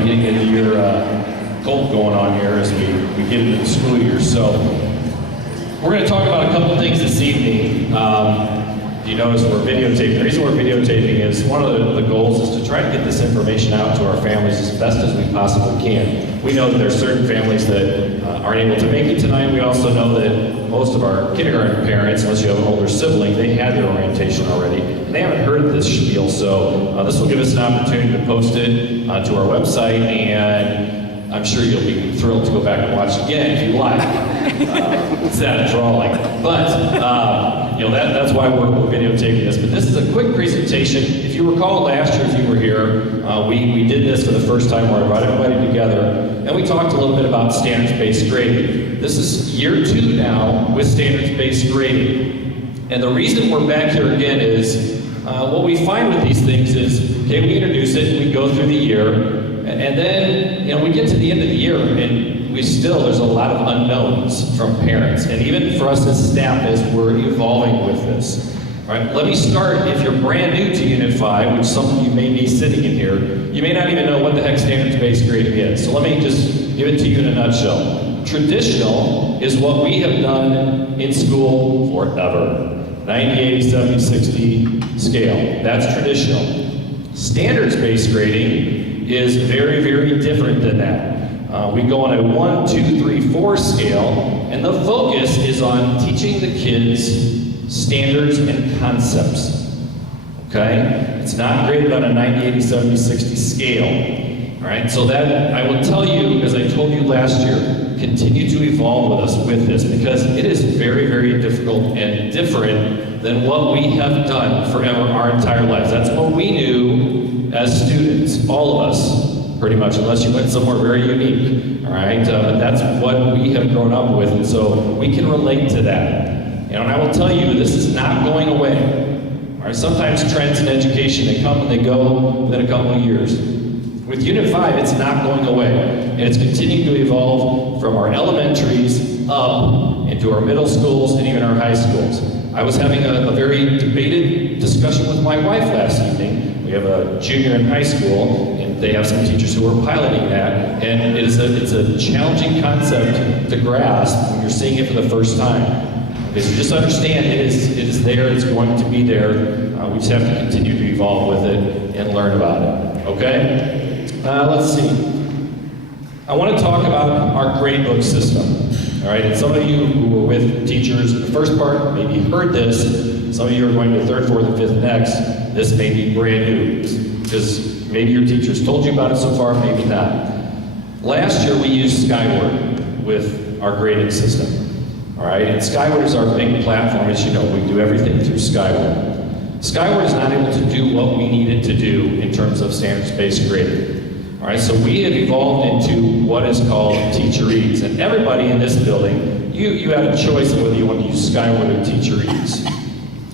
beginning of the year cold going on here as we get into the school year. So we're going to talk about a couple things this evening. You notice we're videotaping. The reason we're videotaping is one of the goals is to try to get this information out to our families as best as we possibly can. We know that there's certain families that aren't able to make it tonight. We also know that most of our kindergarten parents, unless you have an older sibling, they had their orientation already, and they haven't heard this spiel. So this will give us an opportunity to post it to our website, and I'm sure you'll be thrilled to go back and watch again if you like. It's that drawing. But that's why we're videotaping this. But this is a quick presentation. If you recall last year, as you were here, we did this for the first time where I brought everybody together, and we talked a little bit about standards-based grading. This is year 2 now with standards-based grading. And the reason we're back here again is what we find with these things is, okay, we introduce it, we go through the year, and then we get to the end of the year, and there's a lot of unknowns from parents, and even for us as staff as we're evolving with this. All right, let me start, if you're brand new to Unit 5, which some of you may be sitting in here, you may not even know what the heck standards-based grading is. So let me just give it to you in a nutshell. Traditional is what we have done in school forever. 90, 80, 70, 60 scale. That's traditional. Standards-based grading is very, very different than that. We go on a 1, 2, 3, 4 scale, and the focus is on teaching the kids standards and concepts. Okay? It's not graded on a 90, 80, 70, 60 scale. All right? So that, I will tell you, as I told you last year, continue to evolve with us with this, because it is very, very difficult and different than what we have done forever our entire lives. That's what we knew as students, all of us. Pretty much, unless you went somewhere very unique, all right? That's what we have grown up with, and so we can relate to that. And I will tell you, this is not going away. All right? Sometimes trends in education, they come and they go within a couple of years. With Unit 5, it's not going away, and it's continuing to evolve from our elementaries up into our middle schools and even our high schools. I was having a very debated discussion with my wife last evening. We have a junior in high school, and they have some teachers who are piloting that, and it's a challenging concept to grasp when you're seeing it for the first time. Okay, so just understand it is there, it's going to be there. We just have to continue to evolve with it and learn about it. Okay? Let's see. I want to talk about our grade book system. All right, and some of you who were with teachers in the first part maybe heard this. Some of you are going to 3rd, 4th, and 5th next. This may be brand new, because maybe your teachers told you about it so far, maybe not. Last year we used Skyward with our grading system. All right, and Skyward is our big platform. As you know, we do everything through Skyward. Skyward is not able to do what we need it to do in terms of standards-based grading. All right, so we have evolved into what is called Teacher-Ease. And everybody in this building, you have a choice of whether you want to use Skyward or Teacher-Ease.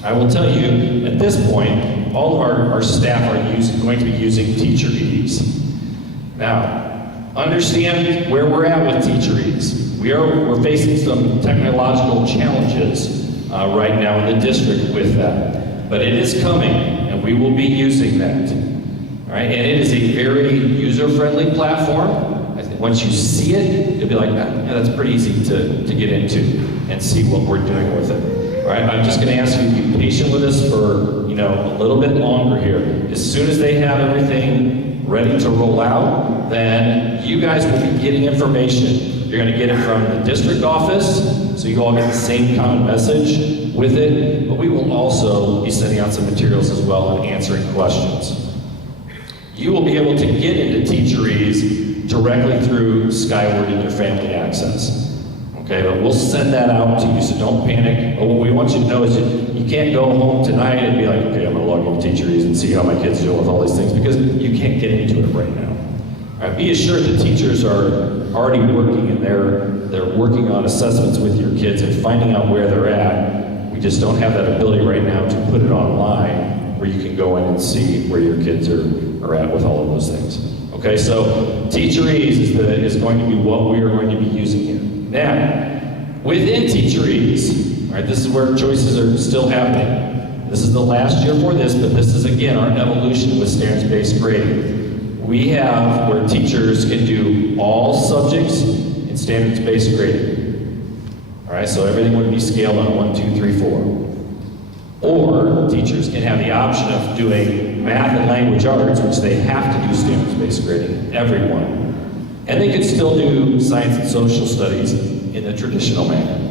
I will tell you, at this point, all of our staff are going to be using Teacher-Ease. Now, understand where we're at with Teacher-Ease. We're facing some technological challenges right now in the district with that. But it is coming, and we will be using that. All right, and it is a very user-friendly platform. I think once you see it, you'll be like, yeah, that's pretty easy to get into and see what we're doing with it. All right, I'm just going to ask you to be patient with us for a little bit longer here. As soon as they have everything ready to roll out, then you guys will be getting information. You're going to get it from the district office, so you all get the same common message with it, but we will also be sending out some materials as well and answering questions. You will be able to get into Teacher-Ease directly through Skyward and your family access. Okay, but we'll send that out to you, so don't panic. But what we want you to know is you can't go home tonight and be like, okay, I'm going to log into Teacher-Ease and see how my kids deal with all these things, because you can't get into it right now. All right, be assured that teachers are already working, and they're working on assessments with your kids and finding out where they're at. We just don't have that ability right now to put it online where you can go in and see where your kids are at with all of those things. Okay, so Teacher-Ease is going to be what we are going to be using here. Now, within Teacher-Ease, all right, this is where choices are still happening. This is the last year for this, but this is again our evolution with standards-based grading. we have where teachers can do all subjects in standards-based grading. All right, so everything would be scaled on 1, 2, 3, 4. Or teachers can have the option of doing math and language arts, which they have to do standards-based grading, everyone. And they could still do science and social studies in the traditional manner.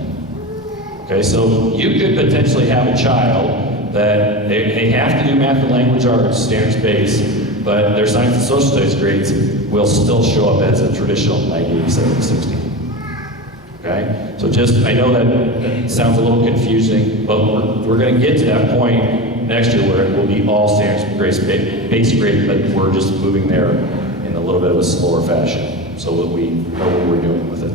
Okay, so you could potentially have a child that they have to do math and language arts standards-based, but their science and social studies grades will still show up as a traditional 90, 70, 60. Okay, so I know that sounds a little confusing, but we're going to get to that point next year where it will be all standards-based grading, but we're just moving there in a little bit of a slower fashion, so that we know what we're doing with it.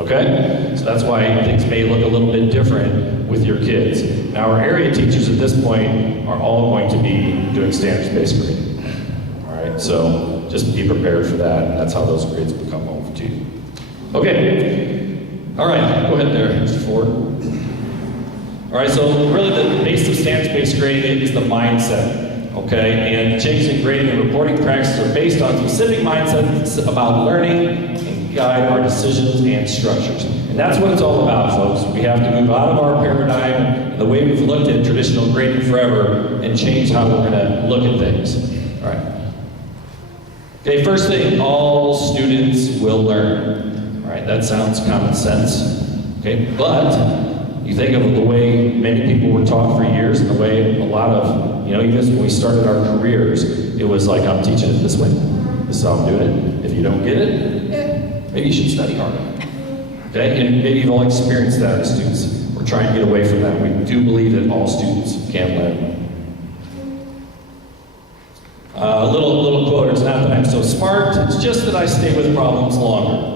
Okay? So that's why things may look a little bit different with your kids. Now, our area teachers at this point are all going to be doing standards-based grading. All right? So just be prepared for that. That's how those grades will come home to you. Okay. All right. Go ahead there, Mr. Ford. All right. So really the base of standards-based grading is the mindset. Okay? And changes in grading and reporting practices are based on specific mindsets about learning and guide our decisions and structures. And that's what it's all about, folks. We have to move out of our paradigm and the way we've looked at traditional grading forever and change how we're going to look at things. All right. Okay, first thing, all students will learn. All right, that sounds common sense. Okay, but you think of the way many people were taught for years and the way a lot of, even when we started our careers, it was like, I'm teaching it this way. This is how I'm doing it. If you don't get it, maybe you should study harder. Okay, and maybe you've all experienced that as students. We're trying to get away from that. We do believe that all students can learn. A little quote, it's not that I'm so smart, it's just that I stay with problems longer.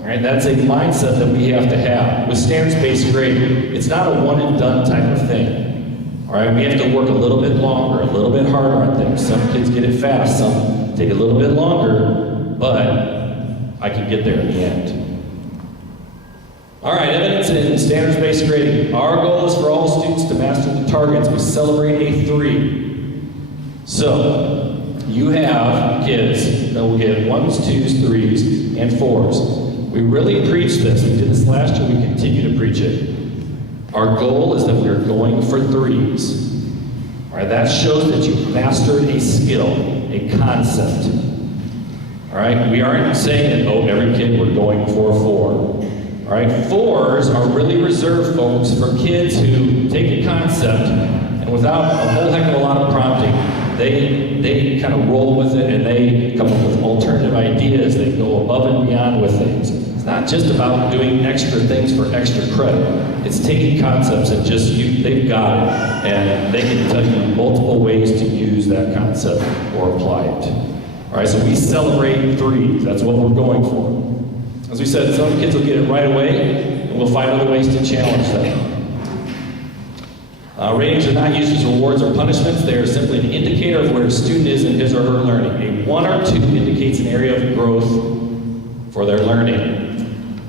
All right, that's a mindset that we have to have. With standards-based grading, it's not a one-and-done type of thing. All right, we have to work a little bit longer, a little bit harder on things. Some kids get it fast, some take a little bit longer, but I can get there in the end. All right, evidence in standards-based grading. Our goal is for all students to master the targets. We celebrate a 3. So, you have kids that will get 1s, 2s, 3s, and 4s. We really preach this. We did this last year. We continue to preach it. Our goal is that we're going for 3s. All right, that shows that you've mastered a skill, a concept. All right, we aren't saying that, every kid we're going for 4. All right, 4s are really reserved, folks, for kids who take a concept and without a whole heck of a lot of prompting, they kind of roll with it and they come up with alternative ideas. They go above and beyond with things. It's not just about doing extra things for extra credit. It's taking concepts and they've got it, and they can tell you multiple ways to use that concept or apply it. All right, so we celebrate 3s. That's what we're going for. As we said, some kids will get it right away, and we'll find other ways to challenge them. Ratings are not used as rewards or punishments. They are simply an indicator of where a student is in his or her learning. A 1 or 2 indicates an area of growth for their learning.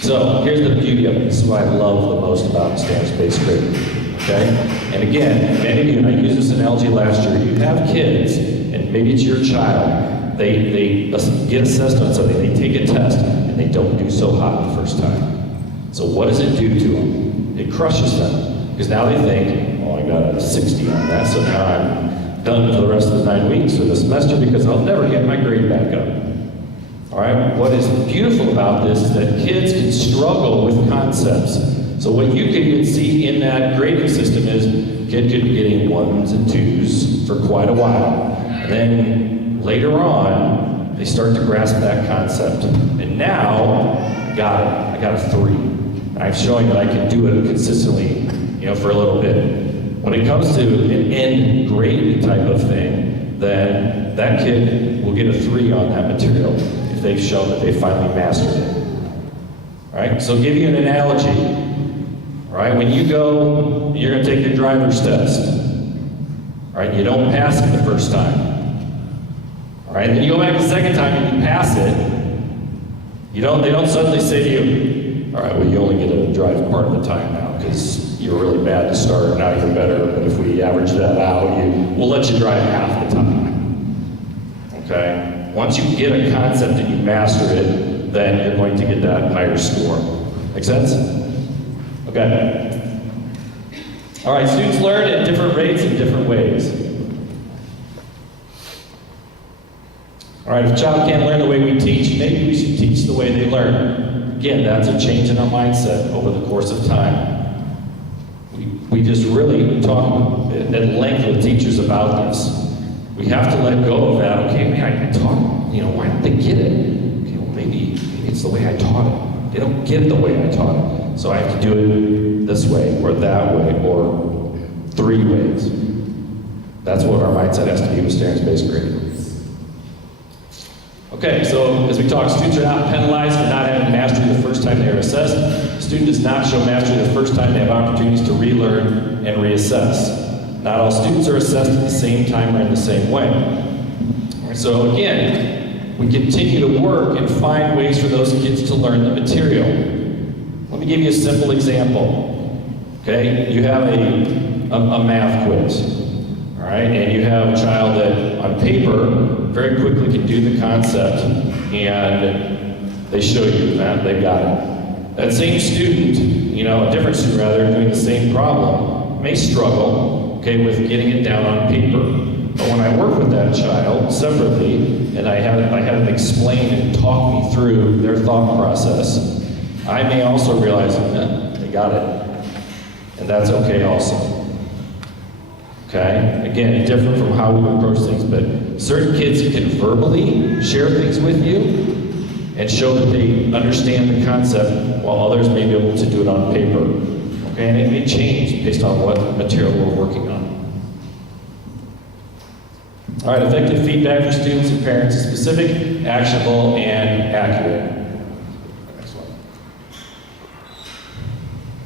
So here's the beauty of it. This is what I love the most about standards-based grading. Okay? And again, many of you, and I used this analogy last year, you have kids, and maybe it's your child. They get assessed on something, they take a test, and they don't do so hot the first time. So what does it do to them? It crushes them. Because now they think, I got a 60 on that, so now I'm done for the rest of the 9 weeks or the semester because I'll never get my grade back up. All right, what is beautiful about this is that kids can struggle with concepts. So what you can see in that grading system is a kid could be getting 1s and 2s for quite a while. And then later on, they start to grasp that concept. And now, I got a 3. I'm showing that I can do it consistently, for a little bit. When it comes to an end grade type of thing, then that kid will get a 3 on that material if they've shown that they finally mastered it. All right, so I'll give you an analogy. All right, when you go, you're going to take your driver's test. All right, you don't pass it the first time. All right, then you go back the second time and you pass it. They don't suddenly say to you, all right, well, you only get to drive part of the time now because you're really bad to start, now you're better, but if we average that out, we'll let you drive half the time. Once you get a concept and you master it, then you're going to get that higher score. Make sense? Okay. All right, students learn at different rates in different ways. All right, if a child can't learn the way we teach, maybe we should teach the way they learn. Again, that's a change in our mindset over the course of time. We just really talk at length with teachers about this. We have to let go of that. Okay, man, I taught, why don't they get it? Okay, well, maybe it's the way I taught it. They don't get it the way I taught it. So I have to do it this way, or that way, or 3 ways. That's what our mindset has to be with standards-based grading. Okay, so as we talk, students are not penalized for not having mastery the first time they are assessed. A student does not show mastery the first time they have opportunities to relearn and reassess. Not all students are assessed at the same time or in the same way. All right, so again, we continue to work and find ways for those kids to learn the material. Let me give you a simple example. Okay, you have a math quiz. All right, and you have a child that on paper very quickly can do the concept, and they show you that they've got it. That same student, a different student rather, doing the same problem, may struggle, okay, with getting it down on paper. But when I work with that child separately, and I have them explain and talk me through their thought process, I may also realize that they got it, and that's okay also. Okay? Again, different from how we approach things, but certain kids can verbally share things with you and show that they understand the concept, while others may be able to do it on paper. Okay? And it may change based on what material we're working on. All right, effective feedback for students and parents is specific, actionable, and accurate.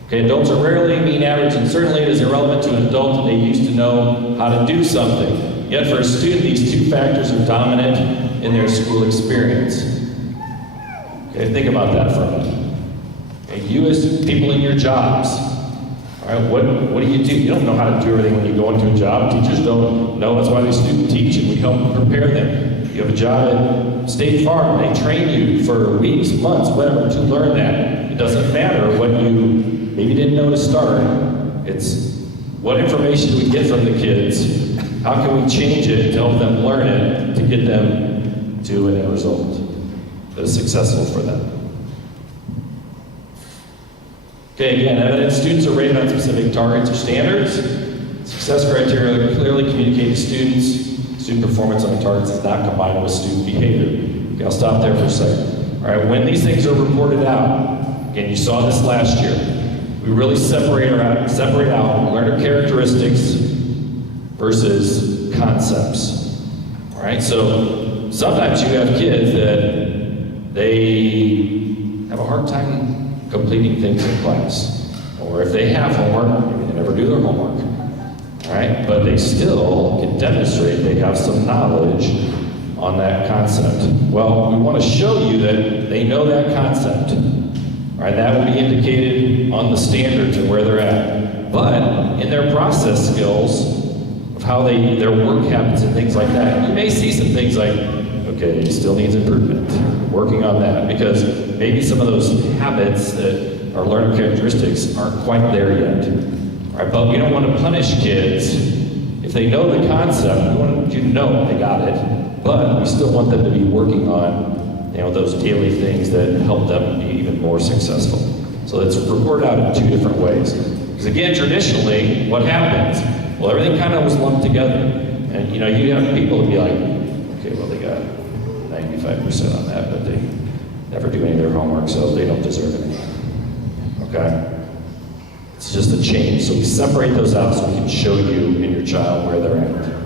Okay, adults are rarely mean average, and certainly it is irrelevant to an adult that they used to know how to do something. Yet for a student, these 2 factors are dominant in their school experience. Okay, think about that for a minute. Okay, you as people in your jobs, all right, what do? You don't know how to do everything when you go into a job. Teachers don't know. That's why they student teach, and we help prepare them. You have a job at State Farm. They train you for weeks, months, whatever, to learn that. It doesn't matter what you maybe didn't know to start. It's what information do we get from the kids? How can we change it to help them learn it to get them to an end result that is successful for them? Okay, again, evidence. Students are rated on specific targets or standards. Success criteria are clearly communicated to students. Student performance on the targets is not combined with student behavior. Okay, I'll stop there for a second. All right, when these things are reported out, again, you saw this last year, we really separate out learner characteristics versus concepts. All right, so sometimes you have kids that they have a hard time completing things in class. Or if they have homework, maybe they never do their homework. All right, but they still can demonstrate they have some knowledge on that concept. Well, we want to show you that they know that concept. All right, that will be indicated on the standards and where they're at. But in their process skills of how their work habits and things like that, you may see some things like, okay, it still needs improvement. Working on that, because maybe some of those habits that are learner characteristics aren't quite there yet. All right, but we don't want to punish kids if they know the concept. We want you to know they got it, but we still want them to be working on those daily things that help them be even more successful. So it's reported out in 2 different ways. Because again, traditionally, what happens? Well, everything kind of was lumped together. And you have people that be like, okay, well, they got 95% on that, but they never do any of their homework, so they don't deserve anything. Okay? It's just a change. So we separate those out so we can show you and your child where they're at.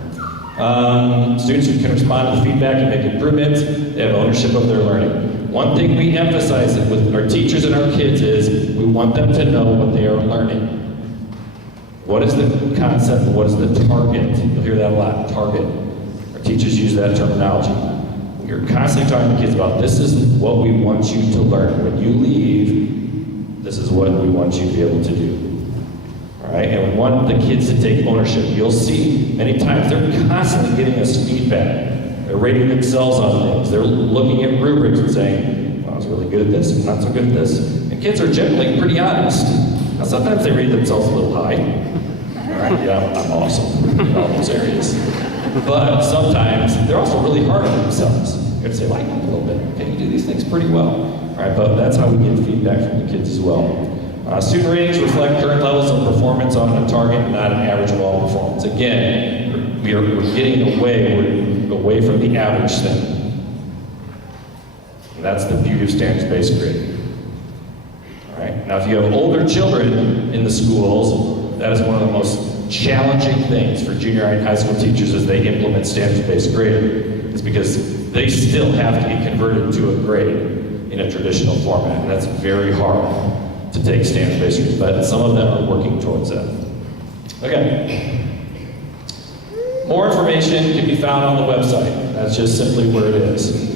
Students who can respond to the feedback and make improvements, they have ownership of their learning. One thing we emphasize with our teachers and our kids is we want them to know what they are learning. What is the concept and what is the target? You'll hear that a lot, target. Our teachers use that terminology. You're constantly talking to kids about this is what we want you to learn. When you leave, this is what we want you to be able to do. All right, and we want the kids to take ownership. You'll see many times they're constantly giving us feedback. They're rating themselves on things. They're looking at rubrics and saying, well, I was really good at this, and not so good at this. And kids are generally pretty honest. Now, sometimes they rate themselves a little high. All right, yeah, I'm awesome in all those areas. But sometimes they're also really hard on themselves. You're gonna say, like a little bit. Okay, you do these things pretty well. All right, but that's how we get feedback from the kids as well. Student ratings reflect current levels of performance on a target, not an average of all performance. Again, we're getting away from the average thing. And that's the beauty of standards-based grading. All right. Now, if you have older children in the schools, that is one of the most challenging things for junior high and high school teachers as they implement standards-based grading, is because they still have to be converted to a grade in a traditional format, and that's very hard to take standards-based grading, but some of them are working towards that. Okay. More information can be found on the website. That's just simply where it is.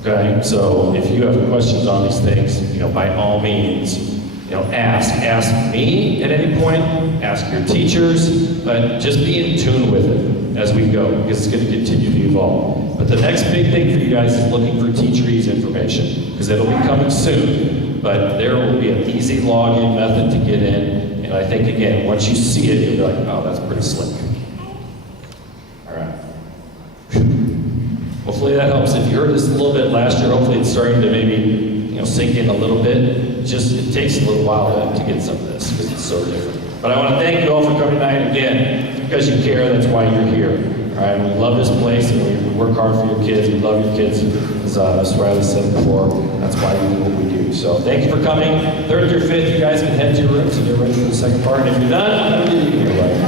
Okay, so if you have questions on these things, by all means, ask me at any point, ask your teachers, but just be in tune with it as we go, because it's going to continue to evolve. But the next big thing for you guys is looking for Teacherease information, because it'll be coming soon, but there will be an easy login method to get in, and I think, again, once you see it, you'll be like, oh, that's pretty slick. All right. Hopefully that helps. If you heard this a little bit last year, hopefully it's starting to maybe sink in a little bit. It takes a little while to get some of this, because it's so different. But I want to thank you all for coming tonight again, because you care, that's why you're here. All right, we love this place, and we work hard for your kids. We love your kids, as Ms. Riley said before. That's why we do what we do. So thank you for coming. 3rd through 5th, you guys can head to your rooms and get ready for the second part. And if you're done, I'm going to leave you here.